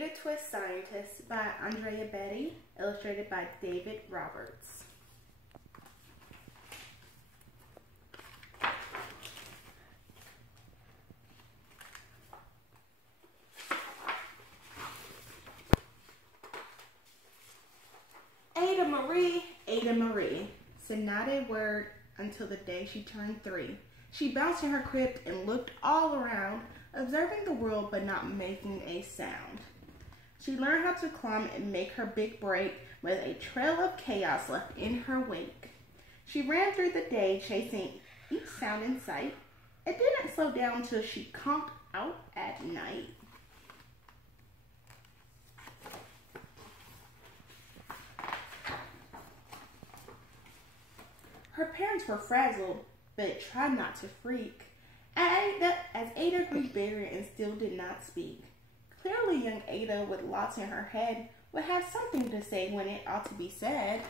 Ada Twist Scientist by Andrea Betti, illustrated by David Roberts. Ada Marie, said not a word until the day she turned 3. She bounced in her crib and looked all around, observing the world but not making a sound. She learned how to climb and make her big break with a trail of chaos left in her wake. She ran through the day chasing each sound in sight. It didn't slow down till she conked out at night. Her parents were frazzled, but tried not to freak. As Ada grew bigger and still did not speak. Clearly young Ada, with lots in her head, would have something to say when it ought to be said.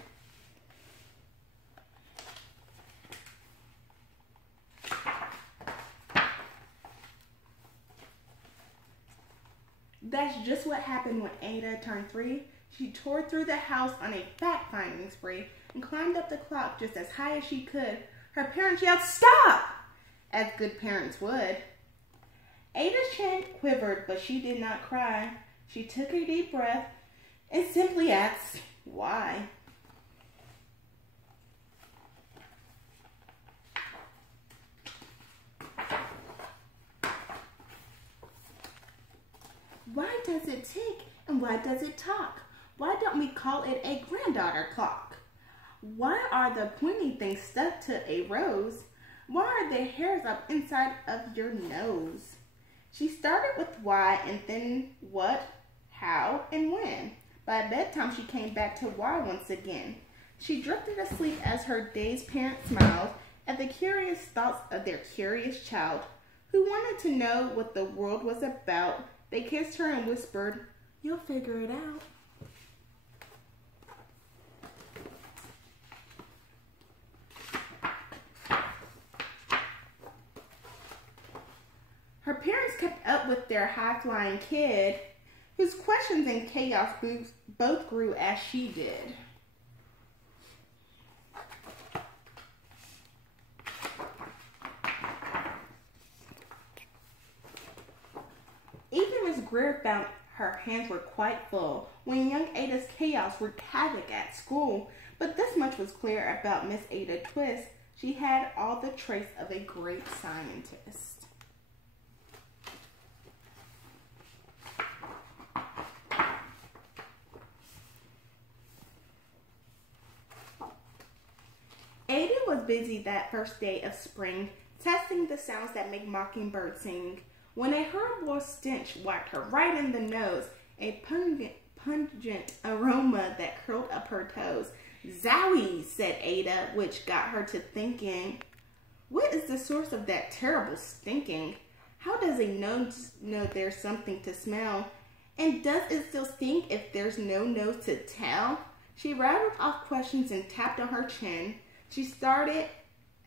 That's just what happened when Ada turned 3. She tore through the house on a fact-finding spree and climbed up the clock just as high as she could. Her parents yelled, "Stop!" as good parents would. Ada's chin quivered, but she did not cry. She took a deep breath and simply asked, "Why?" Why does it tick and why does it talk? Why don't we call it a granddaughter clock? Why are the pointy things stuck to a rose? Why are the hairs up inside of your nose? She started with why and then what, how, and when. By bedtime, she came back to why once again. She drifted asleep as her dazed parents smiled at the curious thoughts of their curious child, who wanted to know what the world was about. They kissed her and whispered, "You'll figure it out." Her parents kept up with their high-flying kid, whose questions and chaos both grew as she did. Even Miss Greer found her hands were quite full when young Ada's chaos wreaked havoc at school. But this much was clear about Miss Ada Twist. She had all the traits of a great scientist. Ada was busy that first day of spring, testing the sounds that make mockingbirds sing, when a horrible stench whacked her right in the nose, a pungent aroma that curled up her toes. "Zowie," said Ada, which got her to thinking, what is the source of that terrible stinking? How does a nose know there's something to smell? And does it still stink if there's no nose to tell? She rattled off questions and tapped on her chin. She started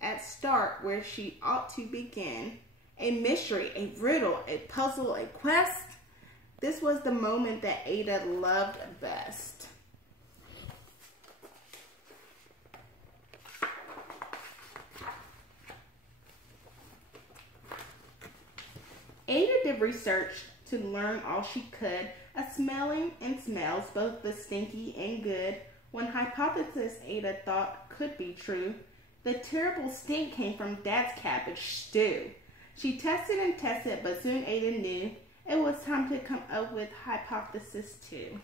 at start where she ought to begin. A mystery, a riddle, a puzzle, a quest. This was the moment that Ada loved best. Ada did research to learn all she could, smelling and smells, both the stinky and good. One hypothesis Ada thought could be true. The terrible stink came from Dad's cabbage stew. She tested and tested, but soon Ada knew it was time to come up with hypothesis 2.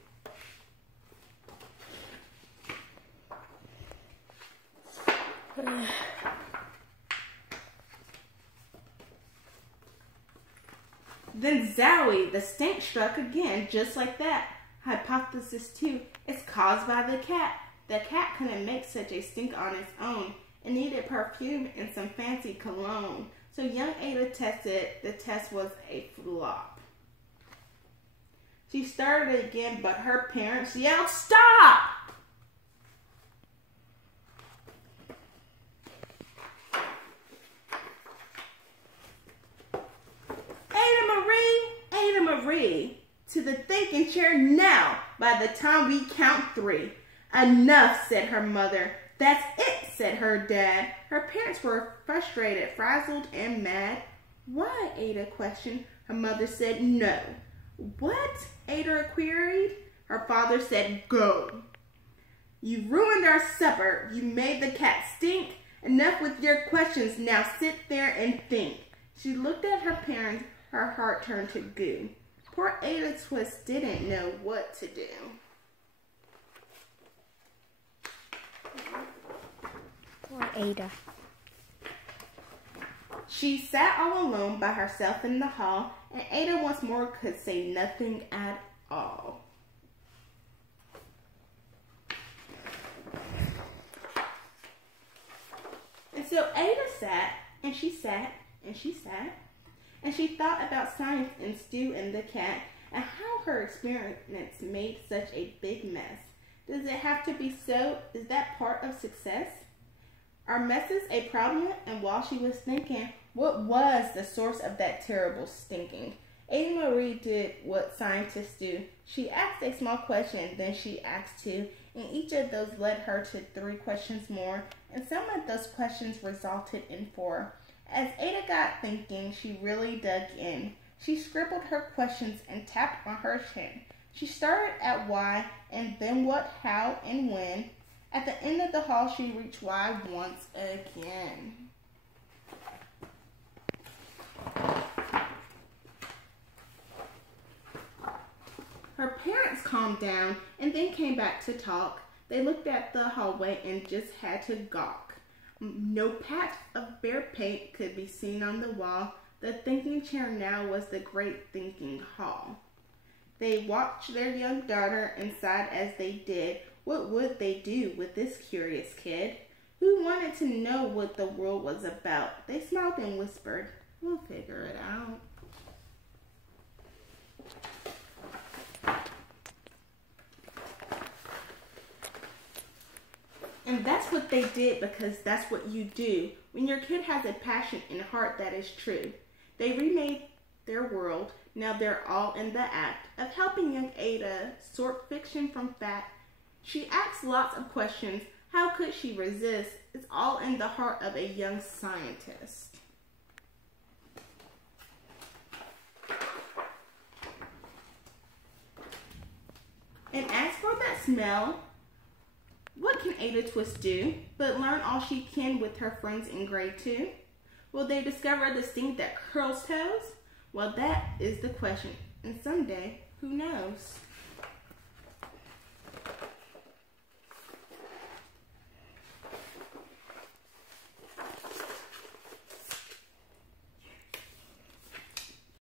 Then zowie, the stink struck again, just like that. Hypothesis 2, it's caused by the cat. The cat couldn't make such a stink on its own. It needed perfume and some fancy cologne. So young Ada tested. The test was a flop. She started again, but her parents yelled, "Stop!" Ada Marie, To the thinking chair now, by the time we count 3. Enough, said her mother. That's it, said her dad. Her parents were frustrated, frazzled, and mad. Why? Ada questioned. Her mother said no. What? Ada queried. Her father said go. You ruined our supper. You made the cat stink. Enough with your questions. Now sit there and think. She looked at her parents. Her heart turned to goo. Poor Ada Twist didn't know what to do. Poor Ada. She sat all alone by herself in the hall, and Ada once more could say nothing at all. And so Ada sat, and she sat, and she sat, and she thought about science and Stu and the cat, and how her experiments made such a big mess. Does it have to be so? Is that part of success? Are messes a problem? And while she was thinking, what was the source of that terrible stinking? Ada Marie did what scientists do. She asked a small question, then she asked 2, and each of those led her to 3 questions more, and some of those questions resulted in 4. As Ada got thinking, she really dug in. She scribbled her questions and tapped on her chin. She started at why, and then what, how, and when. At the end of the hall, she reached why once again. Her parents calmed down and then came back to talk. They looked at the hallway and just had to gawk. No patch of bare paint could be seen on the wall. The thinking chair now was the great thinking hall. They watched their young daughter and sighed as they did. What would they do with this curious kid? Who wanted to know what the world was about? They smiled and whispered, we'll figure it out. And that's what they did, because that's what you do when your kid has a passion and heart that is true. They remade their world. Now they're all in the act of helping young Ada sort fiction from fact. She asks lots of questions. How could she resist? It's all in the heart of a young scientist. And as for that smell, what can Ada Twist do but learn all she can with her friends in grade 2? Will they discover the stink that curls toes? Well, that is the question. And someday, who knows?